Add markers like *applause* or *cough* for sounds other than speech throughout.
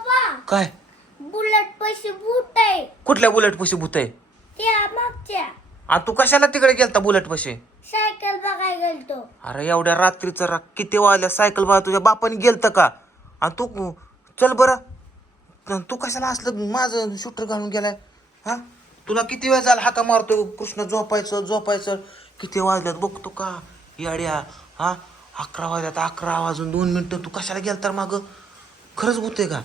बाबा. काय? बुलेट पैसे बूट आहे. कुठल्या बुलेट पशी भूत आहे? त्या मागच्या. तू कशाला तिकडे गेलता बुलेट पशी सायकल बघायला गेलतो. अरे एवढ्या रात्रीचं रा किती वाजल्या सायकल बघा तुझ्या बापाने गेलतं का? आणि तू चल बरं. त- कशाला असलं माझं शूटर घालून गेलाय? हा? तुला किती वेळ झाला हाका मारतो कृष्ण झोपायचं झोपायचं. किती वाजल्यात? बघतो का? याड्या. हा? अकरा वाजल्यात अकरा वाजून दोन मिनिटं. तू कशाला गेल तर माग? खरंच होतंय का?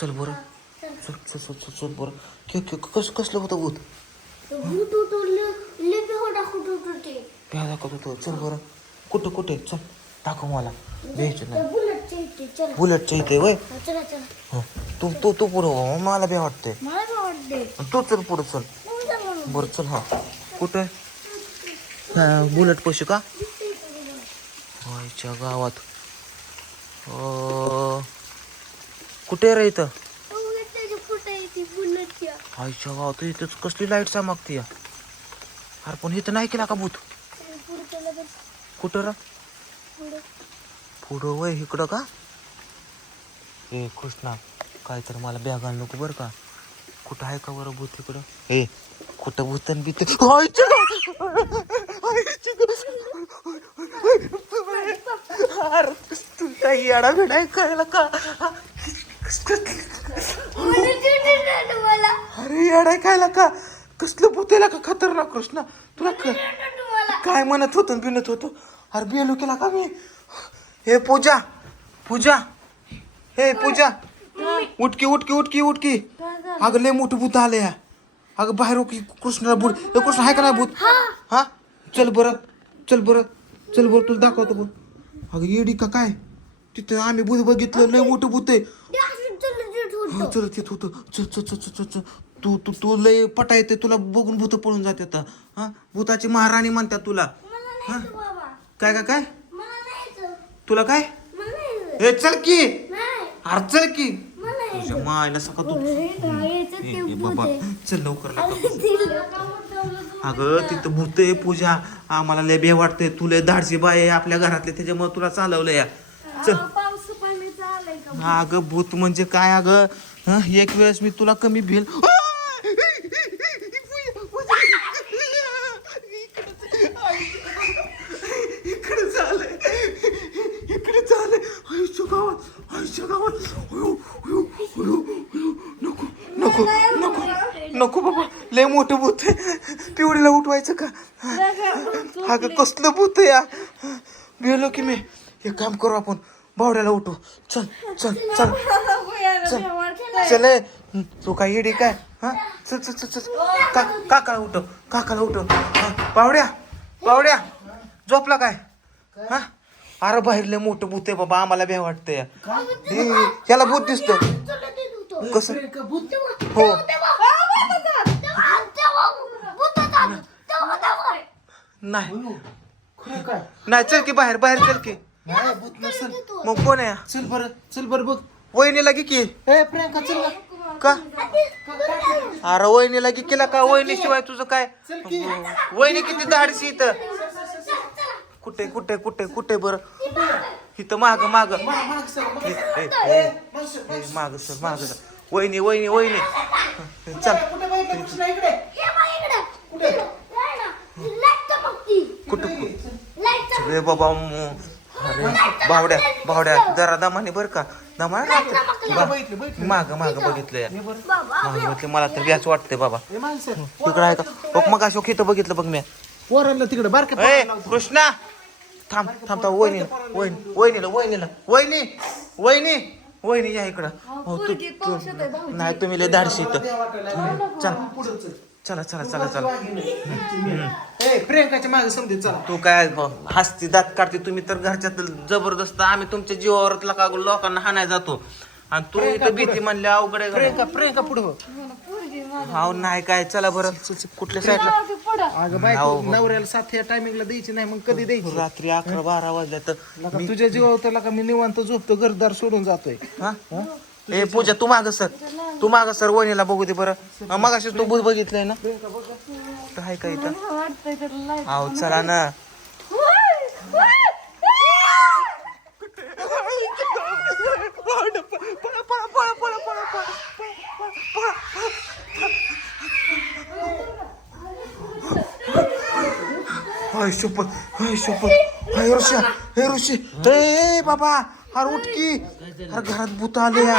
चल बरं. चल चल चल चल चल बरं. के के कसं कसलं होतं भूत? तो बूट होतो लिपी होता कुठं होतं ते. काय दाखवत होतो. चल बरं. कुठं कुठे चल दाखव मला. द्यायचं नाही बुलेटच्या इथे वय. चला चला. तू तू तू पुढं हो, मला बी वाटतंय. काय तू चल पुढं चल. बरं चल हा. कुठं हा बुलेट पशु का? गावात. कुठे रे इथं? कुठं आहे ती आईच्या इथंच कसली लाइट चमकते या अरे पण इथं नाही केला का भूत. कुठं रा? पुढं. वय इकडं का? ए कृष्णा काय तर मला बॅग आण नको बरं का. कुठं आहे का बरं भूत इकडं? ए कुठं भूतन बीत अरे तू काही येडा भेडाय कळलं का मला चिडचिड झालं मला. अरे येडाय कायला का? कसलं भूत का? खतरनाक कृष्णा तुला काय म्हणत होतं बिनत होतो? अरे बेलो केला का मी? हे पूजा पूजा. हे पूजा. उठकी उठकी उठकी उठकी. अगं लय मोठं भूत आले या. अगं बाहेर की कृष्णाला भूत हे कृष्ण आहे का नाही भूत? हा? चल बरं चल बरं चल बरं तुला दाखवतो बघ अगं येडी का काय? तिथं आम्ही भूत बघितलं लय मोठं भूत आहे. होतं. हो चल येत होतं चल चल चल चल चल. तू तू तू लय पटा येते तुला बघून भूत पळून जाते हा भूताची महाराणी म्हणतात तुला. मला नाही यायचं बाबा. काय काय काय? मला नाही यायचं. तुला काय? मला नाही यायचं. हे चल की. नाही. अरे चल की. मला नाही. तुझ्या मायला सका तू. ए, ए, बाबा. चल लवकर अगं तिथं भूत आहे पूजा. आम्हाला लय बे वाटते तू लय धाडसी बाय आहे आपल्या घरातले त्याच्यामुळे तुला चालवलं या चल पाऊस पाण्याचं आलंय का अगं भूत म्हणजे काय अगं? हं, एक वेळेस मी तुला कमी भेल इकडे झालंय इकडे झालंय आयुष्य गावात आयुष्य गावात. अयो, अयो, अयो, अयो. नको नको नको नको बाबा. लय मोठं भूत आहे. पिवडीला उठवायचं का? अगं कसलं भूत आहे या? भेलो की मी. हे काम करू आपण. बावड्याला उठू. चल चल चल. चल. चल. तू काय येडी काय? हा? चल चल चल चल. का काकाला उठव काकाला उठव हा, बावड्या बावड्या. झोपला काय? हा? अरे बाहेर लय मोठं भूत आहे बाबा आम्हाला भ्या वाटतंय. हे, याला भूत दिसतं कसं? हो नाही. नाही चल की बाहेर बाहेर चल की. नाही भूत नसेल. मग कोण आहे? चल बरं चल बरं बघ. वहिनीला की की. ए प्रियंका चल ना. का? अरे वहिनीला की केला का. वहिनी शिवाय तुझं काय? वहिनी किती धाडशी इथं? कुठे कुठे कुठे कुठे बर? इथं माग माग माग. सर माग. सर, वहिनी वहिनी वहिनी. चल. कुठे कुठं? रे बाबा बावड्या बावड्या जरा दमाने बर का? दमा बघितलं बघितलं. माग माग बघितलंय. हे बरं. माग बघितलं मला तर व्याच वाटतंय बाबा. तिकडं आहे का? बघ मग अशोक इथं बघितलं बघ मी. पोरांना तिकडे बारके कृष्णा! थांब थांब थांब वहिनीला वहिनी वहिनीला वहिनीला. वहिनी वहिनी वहिनी या इकडं. हो तू तू नाही तुम्ही लय धाडशी इथं. चल. चल चला चला चला. ए प्रियंकाच्या मागे समजेल चला. तू काय ब- हसती दात काढते तुम्ही तर घरच्यात जबरदस्त. आम्ही तुमच्या जीवावर का लोकांना हाणाय जातो. आणि तू इथं भीती म्हणले अवघड आहे प्रियंका प्रियंका पुढे हो हाव नाही काय चला बरं. कुठल्या साईडला? अगं बायको नवऱ्याला साथ या टायमिंगला द्यायची नाही मग कधी द्यायची? रात्री अकरा बारा वाजल्या तर लका तुझ्या जीवावर तर लका मी निवांत झोपतो घरदार सोडून जातोय. हा? ए पूजा तू माग सर. तू माग सर वणीला बघू दे बरं. मग अशी तू बुध बघितलंय ना? तर हाय काय इथं? आहो चला ना. Hi super. Hi super. Hi Rishi. Hey Rishi. Hey बाबा हर उठकी. हर घरात भूत आले या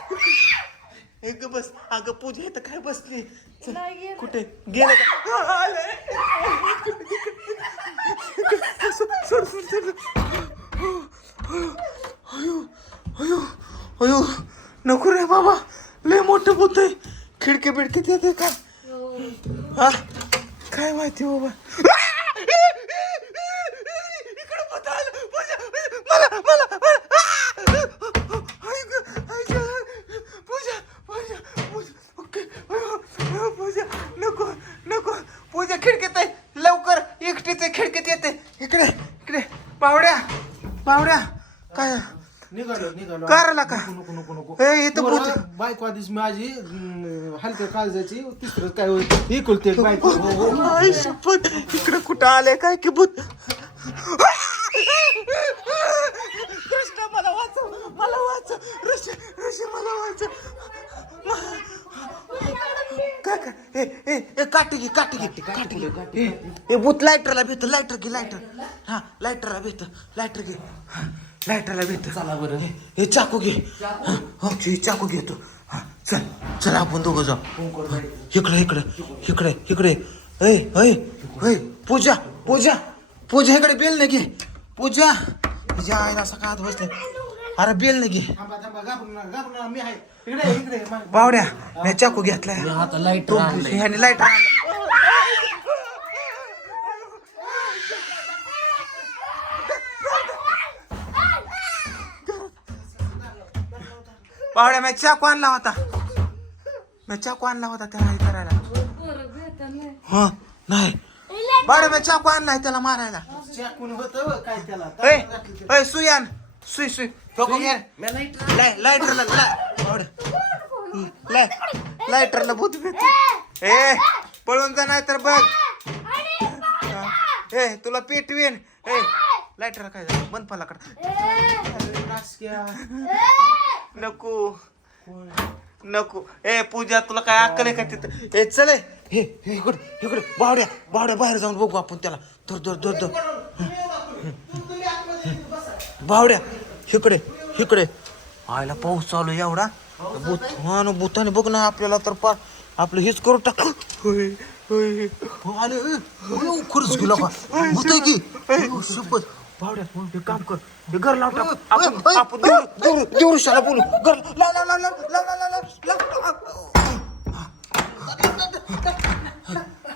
एक बस. अगं पूजा इथं काय बसली? चल, कुठे? गेले का? आले. सोड, सोड, सोड. अयो अयो अयो. नको रे बाबा. लय मोठं भूत आहे. खिडकी बिडकीत येते का हा? काय माहिती बाबा इकडं भूत आलं. पूजा, मला मला मला आई गं, आई गं. पूजा पूजा पूजा ओके अयो, अयो, पूजा नको नको पूजा खिडकीत आहे लवकर एकटीच आहे, खिडकीत येते इकडे इकडे पावड्या पावड्या काय करायला का? नको नको नको ए इथं भूत आहे. पोरं, बायको आधीच माझी अं, हलक्या काळजाची तिसरं काय होईल? इकुलते एक बायको. हो, हो, हो. आई शपथ. इकडे कुठं आले काय की भूत कृष्ण मला वाचव मला वाचव. ऋषी ऋषी मला वाचव. काय काय ए ए ए काठी घे काठी घे काठी घे. ए, ए भूत लायटरला भेट लायटर घे लायटर हा लायटरला भेट लायटर घे. हा, लायटरला भेट. चला बरं. हे चाकू घे. हा, चाकू घेतो. हा चल चल आपण दोघं जाऊ. इकडे इकडे इकडे इकडे. ऐ ऐ ऐ पूजा पूजा पूजा इकडे बेल नाही घे. पूजा तुझ्या आईला सकाळत बसले अरे बेल नाही घे. थांबा थांबा घाबरू नका घाबरू नका. मी आहे. इकडे इकडे मा- बावड्या मी चाकू घेतलाय. आता लाइट ह्याने लाइट बावड्या मी चाकू आणला होता. मी चाकू आणला होता त्याला हे करायला. हा नाही. बावड्या मी चाकू आणलाय त्याला मारायला. चाकून होतं काय त्याला घातलं त्याला. ए सुयान सुई सुई ठोको घे लाय लायटरला लाय लायटरला भूत भेट ए पळून जा नाही तर बघ ए तुला पेटवीन ए लायटर काय झालं? बंद पलाकड. अरे, नासक्या. *laughs* नको. नको. ए पूजा तुला काय अक्कल आहे का तिथं? ए चल ए. हे हे, इकडे इकडे. बावड्या बावड्या बाहेर जाऊन बघू आपण त्याला. धर धर धर धर. बावड्या इकडे इकडे. आयला पाऊस चालू आहे एवढा. भूत हा ना भूताने बघ ना आपल्याला तर पार आपलं हेच करू टाक. होय, होय. ए, खरंच गेला का भूत आहे की? शपथ. काम कर. हे घर लाव टाक. आपण आपण देऊ- देऊ- देवऋषाला बोलू. घर लाव लाव लाव लाव लाव लाव लाव लाव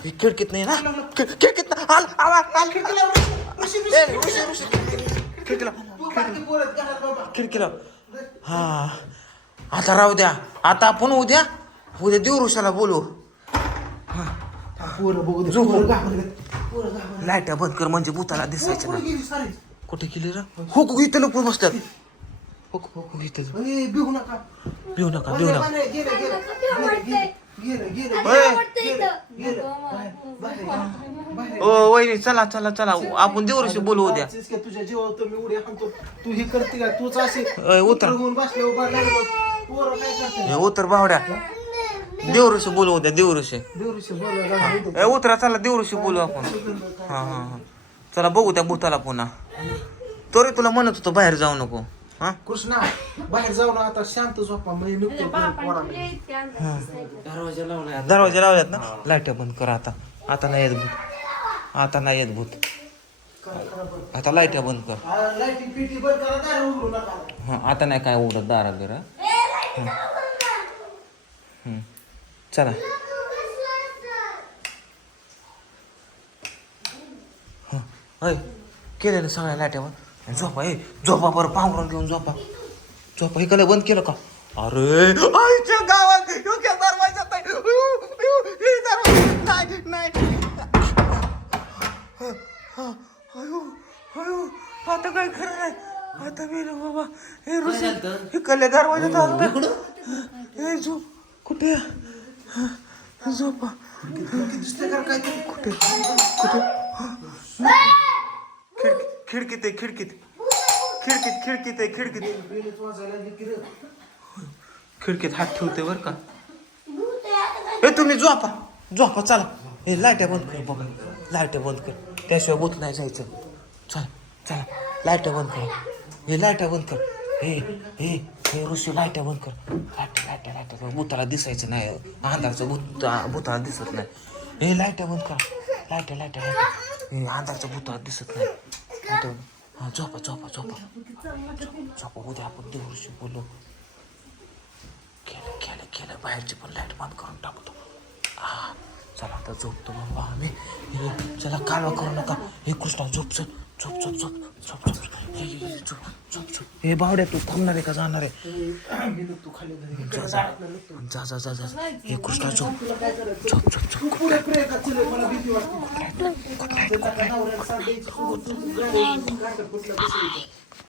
हे खिडकीत नाही ना? खि- खिडकीत ना? आल आवाज आल. खिडकीला खिडकीला. खिडकीला. हा. आता राहू द्या. आता आपण उद्या उद्या देवऋषाला बोलू. पोरं बघू दे. पोरं. लाइट बंद कर म्हणजे भूताला दिसायचं ना कुठे गेली र? हो कु इथं लोक बसतात भिऊ नका. भिऊ नका भिवू नका. वहिनी चला चला चला. आपण देऊ रशी बोलू उद्या. तुझ्या जीवावर तुम्ही उड्या हाणतो. तू हे करते का? तूच असे उतर. बसले उभा उतर बावड्या. देवऋषी बोलू उद्या देवऋषी. ए उतरा चला देवऋषी बोलू आपण. हा हा हा चला बघू त्या भूताला पुन्हा. तरी तुला म्हणत होतो बाहेर जाऊ नको. हा? कृष्णा बाहेर जाऊ ना आता शांत झोपा म्हणजे पोराला. दरवाजा लावलाय दरवाजा लावल्यात ना? लाइट बंद कर आता. आता नाही येत भूत. आता नाही येत भूत. आता लाइट बंद कर. आ, लाईटी पिटी बंद करा दार उघडू नका. हा आता नाही काय उघडत दारात बिरा. चला. हं, केलं ना सगळ्या लाट्यावर. झोपा ए झोपा बरं पांघरून घेऊन झोपा. झोपा हे कलं बंद केलं का? अरे आईच्या गावात हे दरवाजा- नाही. नाही. अयो अयो आता काय खरं नाही. आता मी बाबा हे ऋषी हे कल्ले दरवाजात आलं हे झोप. कुठे झोपा? कुठे? कुठे? खिडकी खिडकीत आहे खिडकीत. खिडकीत खिडकीत आहे खिडकीत. खिडकीत हात ठेवते बरं का. ए तुम्ही झोपा. झोपा चला. हे लाईट्या बंद कर बाबा लाईट्या बंद कर. त्याशिवाय भूत नाही जायचं. चल चला. लाईट्या बंद कर. हे लाईट्या बंद कर. हे हे. हे ऋषी लाईट्या बंद कर. लाइट लाइट लाइट भूताला दिसायचं नाही. अंधारचं भूत भूताला दिसत नाही. हे लाइट बंद कर. Light light light. हे अंधारचं भूताला दिसत नाही. हां झोपा झोपा झोपा. झोपा उद्या आपण देऊ ऋषी बोललो. केलं केलं केलं. बाहेरची पण लाइट बंद करून टाकतो. हां चला आता झोपतो बाबा आम्ही. हे, चला कालवा करू नका. हे कृष्णा झोपचं. झोप झोप झोप झोप झोप हे, झोप झोप झोप हे बावड्या तू थांबणार आहे का जाणार आहे. जा जा. जा जा जा जा. हे कृष्णा झोप झोप झोप झोप. Good night.